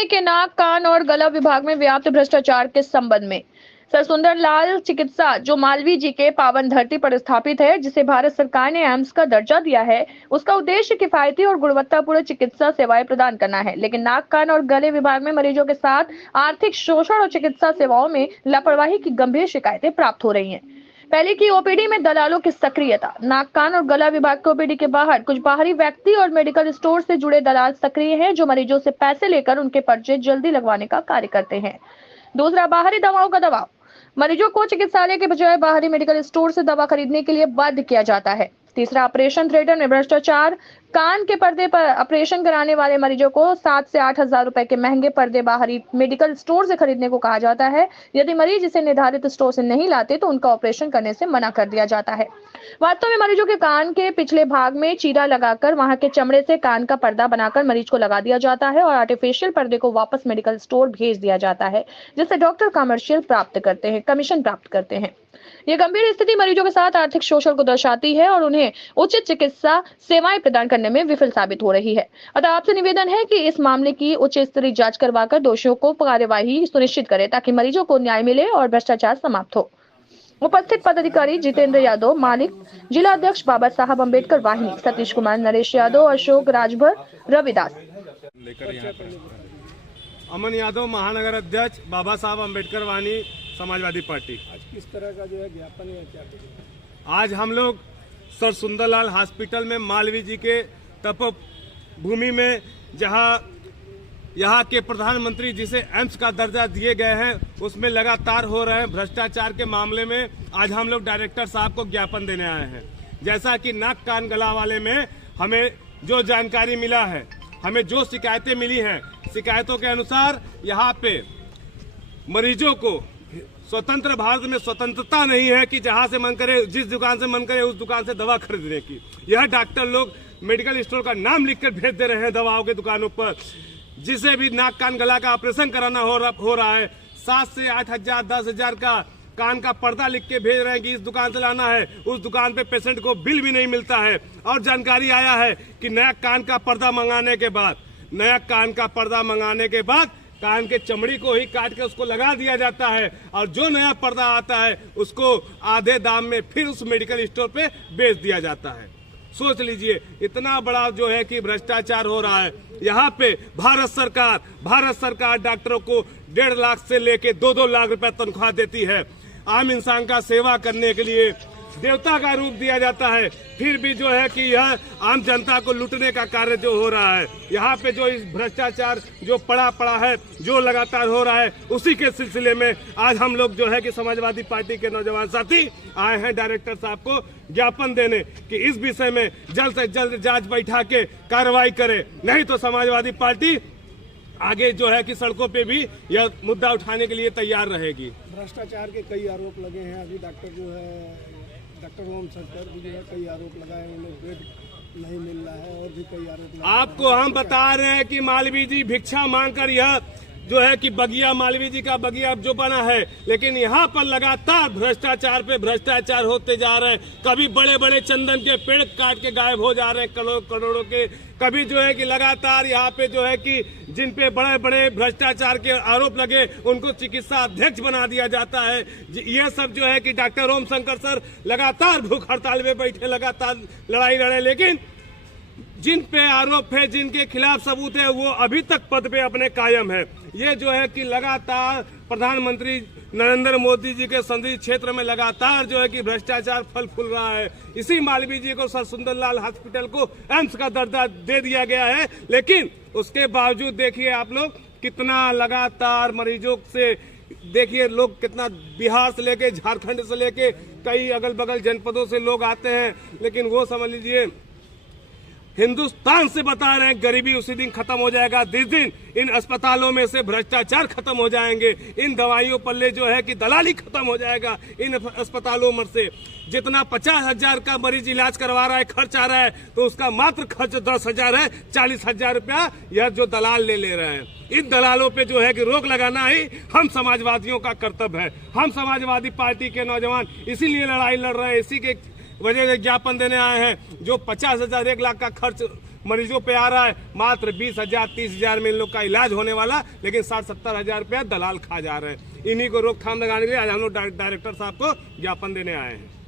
मुंबई के नाक कान और गला विभाग में व्याप्त भ्रष्टाचार के संबंध में सरसुंदर लाल चिकित्सा जो मालवीय जी के पावन धरती पर स्थापित है, जिसे भारत सरकार ने एम्स का दर्जा दिया है, उसका उद्देश्य किफायती और गुणवत्तापूर्ण चिकित्सा सेवाएं प्रदान करना है। लेकिन नाक कान और गले विभाग में मरीजों के साथ आर्थिक शोषण और चिकित्सा सेवाओं में लापरवाही की गंभीर शिकायतें प्राप्त हो रही हैं। पहले की ओपीडी में दलालों की सक्रियता। नाक कान और गला विभाग के ओपीडी के बाहर कुछ बाहरी व्यक्ति और मेडिकल स्टोर से जुड़े दलाल सक्रिय हैं, जो मरीजों से पैसे लेकर उनके पर्चे जल्दी लगवाने का कार्य करते हैं। दूसरा, बाहरी दवाओं का दबाव। मरीजों को चिकित्सालय के बजाय बाहरी मेडिकल स्टोर से दवा खरीदने के लिए बाध्य किया जाता है। तीसरा, ऑपरेशन थिएटर में भ्रष्टाचार। कान के पर्दे पर ऑपरेशन कराने वाले मरीजों को 7 से 8 हजार रुपए के महंगे पर्दे बाहरी मेडिकल स्टोर से खरीदने को कहा जाता है। यदि मरीज इसे निर्धारित स्टोर से नहीं लाते तो उनका ऑपरेशन करने से मना कर दिया जाता है। वास्तव में मरीजों के कान के पिछले भाग में चीरा लगाकर वहां के चमड़े से कान का पर्दा बनाकर मरीज को लगा दिया जाता है और आर्टिफिशियल पर्दे को वापस मेडिकल स्टोर भेज दिया जाता है, जिससे डॉक्टर कमर्शियल कमीशन प्राप्त करते हैं। ये गंभीर स्थिति मरीजों के साथ आर्थिक शोषण को दर्शाती है और उन्हें उचित चिकित्सा सेवाएं प्रदान करने में विफल साबित हो रही है। अतः आपसे निवेदन है कि इस मामले की उच्च स्तरीय जांच करवाकर दोषियों को कार्यवाही सुनिश्चित करें, ताकि मरीजों को न्याय मिले और भ्रष्टाचार समाप्त हो। उपस्थित पदाधिकारी जितेंद्र यादव, मालिक, जिला अध्यक्ष बाबा साहब अम्बेडकर वाहिनी, सतीश कुमार, नरेश यादव, अशोक राजभर, रविदास। अमन यादव, महानगर अध्यक्ष, बाबा साहब अम्बेडकर वाहिनी, समाजवादी पार्टी। आज किस तरह का जो है ज्ञापन है, क्या आज हम लोग सर सुंदरलाल हॉस्पिटल में मालवीय जी के तपोभूमि में, जहां यहाँ के प्रधानमंत्री जिसे एम्स का दर्जा दिए गए हैं, उसमें लगातार हो रहे हैं भ्रष्टाचार के मामले में आज हम लोग डायरेक्टर साहब को ज्ञापन देने आए हैं। जैसा कि नाक कान गला वाले में हमें जो जानकारी मिला है, हमें जो शिकायतें मिली हैं, शिकायतों के अनुसार यहाँ पे मरीजों को स्वतंत्र भारत में स्वतंत्रता नहीं है कि जहां से मन करे, जिस दुकान से मन करे उस दुकान से दवा खरीदने की। यह डॉक्टर लोग मेडिकल स्टोर का नाम लिखकर भेज दे रहे हैं दवाओं की दुकानों पर। जिसे भी नाक कान गला का ऑपरेशन कराना हो रहा है, 7 से 8 हजार 10 हजार का कान का पर्दा लिख के भेज रहे हैं कि इस दुकान से लाना है। उस दुकान पे पेशेंट को बिल भी नहीं मिलता है। और जानकारी आया है कि नया कान का पर्दा मंगाने के बाद कान के चमड़ी को ही काट के उसको लगा दिया जाता है, और जो नया पर्दा आता है उसको आधे दाम में फिर उस मेडिकल स्टोर पे बेच दिया जाता है। सोच लीजिए, इतना बड़ा जो है कि भ्रष्टाचार हो रहा है। यहाँ पे भारत सरकार डॉक्टरों को 1.5 लाख से लेके 2-2 लाख रुपए तनख्वाह देती है। आम इंसान का सेवा करने के लिए देवता का रूप दिया जाता है, फिर भी जो है कि यह आम जनता को लूटने का कार्य जो हो रहा है, यहाँ पे जो इस भ्रष्टाचार जो पड़ा है, जो लगातार हो रहा है, उसी के सिलसिले में आज हम लोग जो है कि समाजवादी पार्टी के नौजवान साथी आए हैं डायरेक्टर साहब को ज्ञापन देने कि इस विषय में जल्द से जल्द जांच बैठा के कार्रवाई करे। नहीं तो समाजवादी पार्टी आगे जो है कि सड़कों पे भी यह मुद्दा उठाने के लिए तैयार रहेगी। भ्रष्टाचार के कई आरोप लगे हैं। अभी डॉक्टर ओम शंकर भी जो है कई आरोप लगाए, उन्हें बेड नहीं मिल रहा है और भी कई आरोप। आपको हम बता रहे हैं कि मालवीय जी भिक्षा मांगकर यह जो है कि बगिया, मालवीय जी का बगिया जो बना है, लेकिन यहाँ पर लगातार भ्रष्टाचार पे भ्रष्टाचार होते जा रहे हैं। कभी बड़े बड़े चंदन के पेड़ काट के गायब हो जा रहे हैं करोड़ों के, कभी जो है कि लगातार यहाँ पे जो है कि जिन पे बड़े बड़े भ्रष्टाचार के आरोप लगे उनको चिकित्सा अध्यक्ष बना दिया जाता है। यह सब जो है कि डॉक्टर ओम शंकर सर लगातार भूख हड़ताल में बैठे, लगातार लड़ाई लड़े, लेकिन जिन पे आरोप है, जिनके खिलाफ सबूत है, वो अभी तक पद पे अपने कायम है। ये जो है कि लगातार प्रधानमंत्री नरेंद्र मोदी जी के संसदीय क्षेत्र में लगातार जो है कि भ्रष्टाचार फल फूल रहा है। इसी मालवीय जी को सर सुंदरलाल हॉस्पिटल को एम्स का दर्जा दे दिया गया है, लेकिन उसके बावजूद देखिए आप लोग कितना लगातार मरीजों से, देखिए लोग कितना बिहार से लेके, झारखंड से लेके, कई अगल बगल जनपदों से लोग आते हैं, लेकिन वो समझ लीजिए हिंदुस्तान से बता रहे हैं गरीबी उसी दिन खत्म हो जाएगा जिस दिन इन अस्पतालों में से भ्रष्टाचार खत्म हो जाएंगे, इन दवाइयों पल्ले जो है कि दलाली खत्म हो जाएगा इन अस्पतालों में से। जितना 50 हजार का मरीज इलाज करवा रहा है, खर्च आ रहा है, तो उसका मात्र खर्च 10 हजार है। 40 हजार रुपया यह जो दलाल ले रहे हैं। इन दलालों पे जो है कि रोक लगाना ही हम समाजवादियों का कर्तव्य है। हम समाजवादी पार्टी के नौजवान इसीलिए लड़ाई लड़ रहे हैं, इसी के वजह से ज्ञापन देने आए हैं। जो 50 हजार 1 लाख का खर्च मरीजों पे आ रहा है। मात्र 20,000 30,000 में इन लोग का इलाज होने वाला, लेकिन 60-70 हजार रुपया दलाल खा जा रहे हैं। इन्हीं को रोकथाम लगाने के लिए आज हम लोग डायरेक्टर साहब को ज्ञापन देने आए हैं।